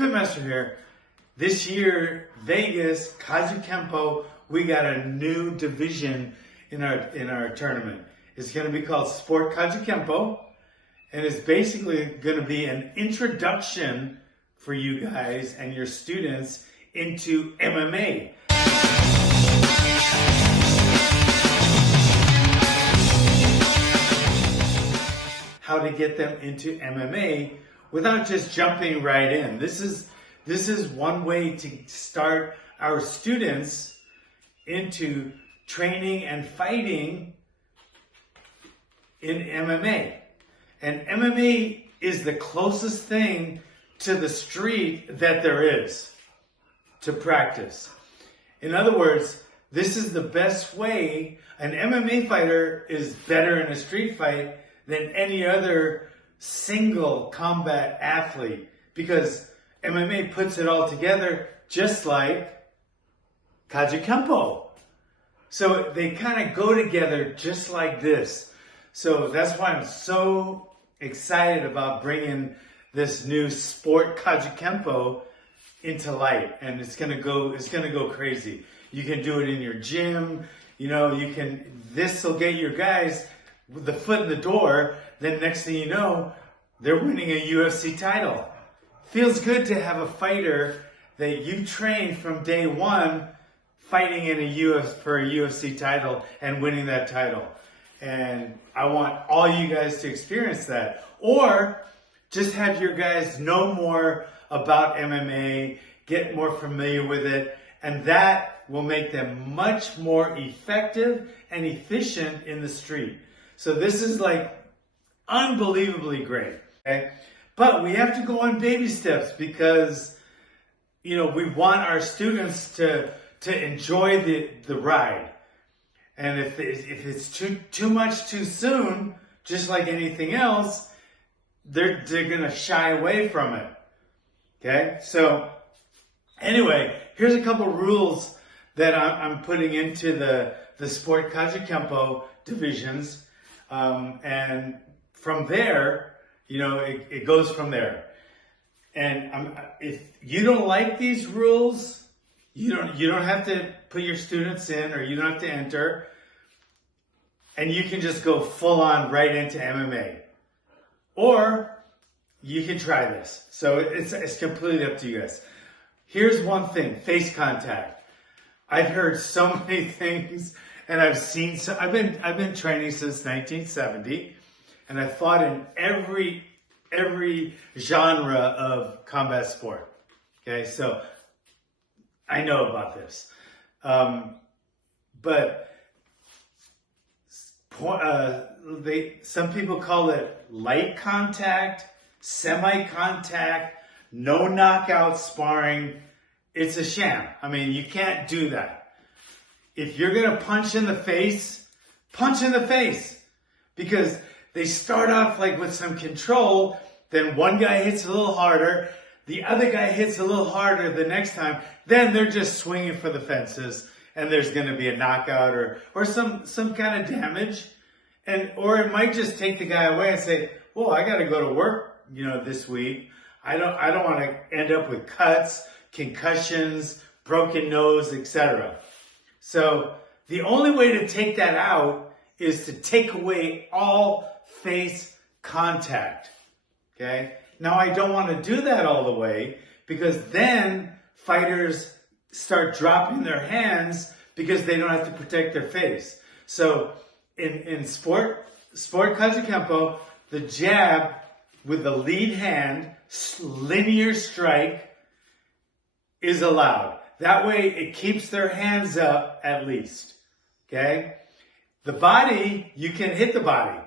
Master here. This year, Vegas, KajuKenbo, we got a new division in our tournament. It's going to be called Sport KajuKenbo, and it's basically going to be an introduction for you guys and your students into MMA. How to get them into MMA without just jumping right in. This is one way to start our students into training and fighting in MMA. And MMA is the closest thing to the street that there is to practice. In other words, this is the best way. An MMA fighter is better in a street fight than any other single combat athlete, because MMA puts it all together just like KajuKenbo. So they kind of go together just like this. So that's why I'm so excited about bringing this new Sport KajuKenbo into light, and it's gonna go crazy. You can do it in your gym, this will get your guys with the foot in the door. Then next thing you know, they're winning a UFC title. Feels good to have a fighter that you trained from day one fighting for a UFC title and winning that title. And I want all you guys to experience that. Or just have your guys know more about MMA, get more familiar with it, and that will make them much more effective and efficient in the street. So this is like unbelievably great, okay? But we have to go on baby steps because, we want our students to enjoy the ride. And if it's too much too soon, just like anything else, they're gonna shy away from it. Okay? So anyway, here's a couple rules that I'm putting into the Sport KajuKenbo divisions. And from there, it goes from there. And if you don't like these rules, you don't have to put your students in, or you don't have to enter, and you can just go full on right into MMA. Or you can try this. So it's completely up to you guys. Here's one thing: face contact. I've heard so many things, and I've seen I've been training since 1970, and I've fought in every genre of combat sport. Okay, so I know about this. But some people call it light contact, semi-contact, no knockout sparring. It's a sham. I mean, you can't do that. If you're going to punch in the face, punch in the face. Because they start off like with some control, then one guy hits a little harder, the other guy hits a little harder the next time, then they're just swinging for the fences, and there's going to be a knockout or some kind of damage. Or it might just take the guy away and say, well, I got to go to work, this week. I don't want to end up with cuts, concussions, broken nose, etc. So the only way to take that out is to take away all face contact. Okay? Now, I don't want to do that all the way, because then fighters start dropping their hands because they don't have to protect their face. So in Sport KajuKenbo, the jab with the lead hand, linear strike, is allowed. That way it keeps their hands up at least. Okay? The body, you can hit the body.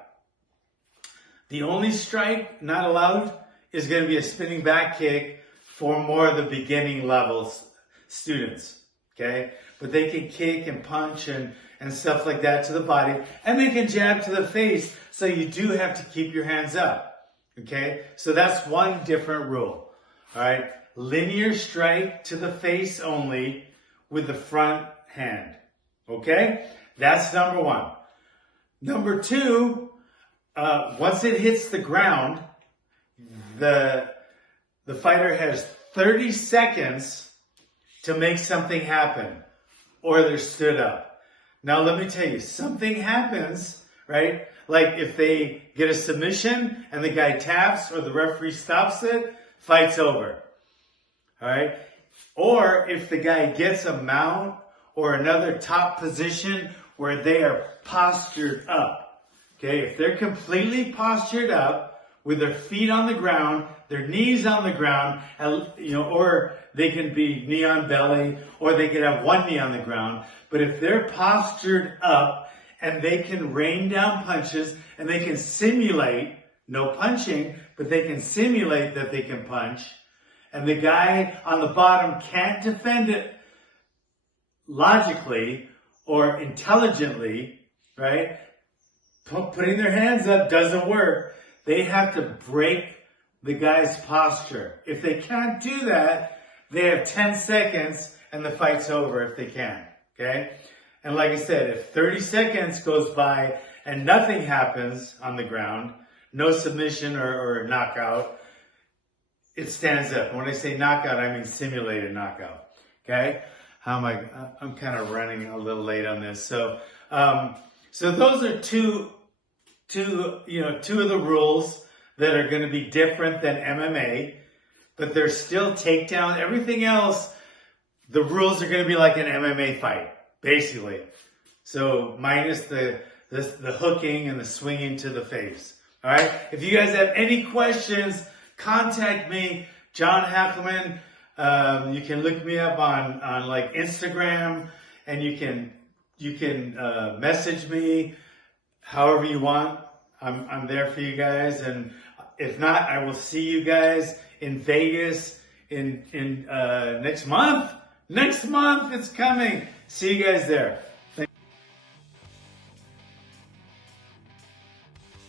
The only strike not allowed is going to be a spinning back kick for more of the beginning levels students. Okay? But they can kick and punch and stuff like that to the body, and they can jab to the face, so you do have to keep your hands up. Okay? So that's one different rule. Alright? Linear strike to the face only with the front hand. Okay? That's number one. Number two, once it hits the ground, the fighter has 30 seconds to make something happen, or they're stood up. Now let me tell you, something happens, right? Like if they get a submission and the guy taps or the referee stops it, fight's over. All right? Or if the guy gets a mount or another top position where they are postured up. Okay? If they're completely postured up with their feet on the ground, their knees on the ground, or they can be knee on belly, or they can have one knee on the ground. But if they're postured up and they can rain down punches and they can simulate, no punching, but they can simulate that they can punch, and the guy on the bottom can't defend it logically or intelligently, right? Putting their hands up doesn't work. They have to break the guy's posture. If they can't do that, they have 10 seconds and the fight's over if they can, okay? And like I said, if 30 seconds goes by and nothing happens on the ground, no submission or knockout, it stands up. When I say knockout, I mean simulated knockout, okay? How am I? I'm kind of running a little late on this. So those are two of the rules that are going to be different than MMA, but they're still takedown. Everything else, the rules are going to be like an MMA fight, basically. So minus the hooking and the swinging to the face. All right. If you guys have any questions, contact me, John Hackleman. You can look me up on like Instagram, and you can message me however you want. I'm there for you guys, and if not, I will see you guys in Vegas in next month. Next month it's coming. See you guys there.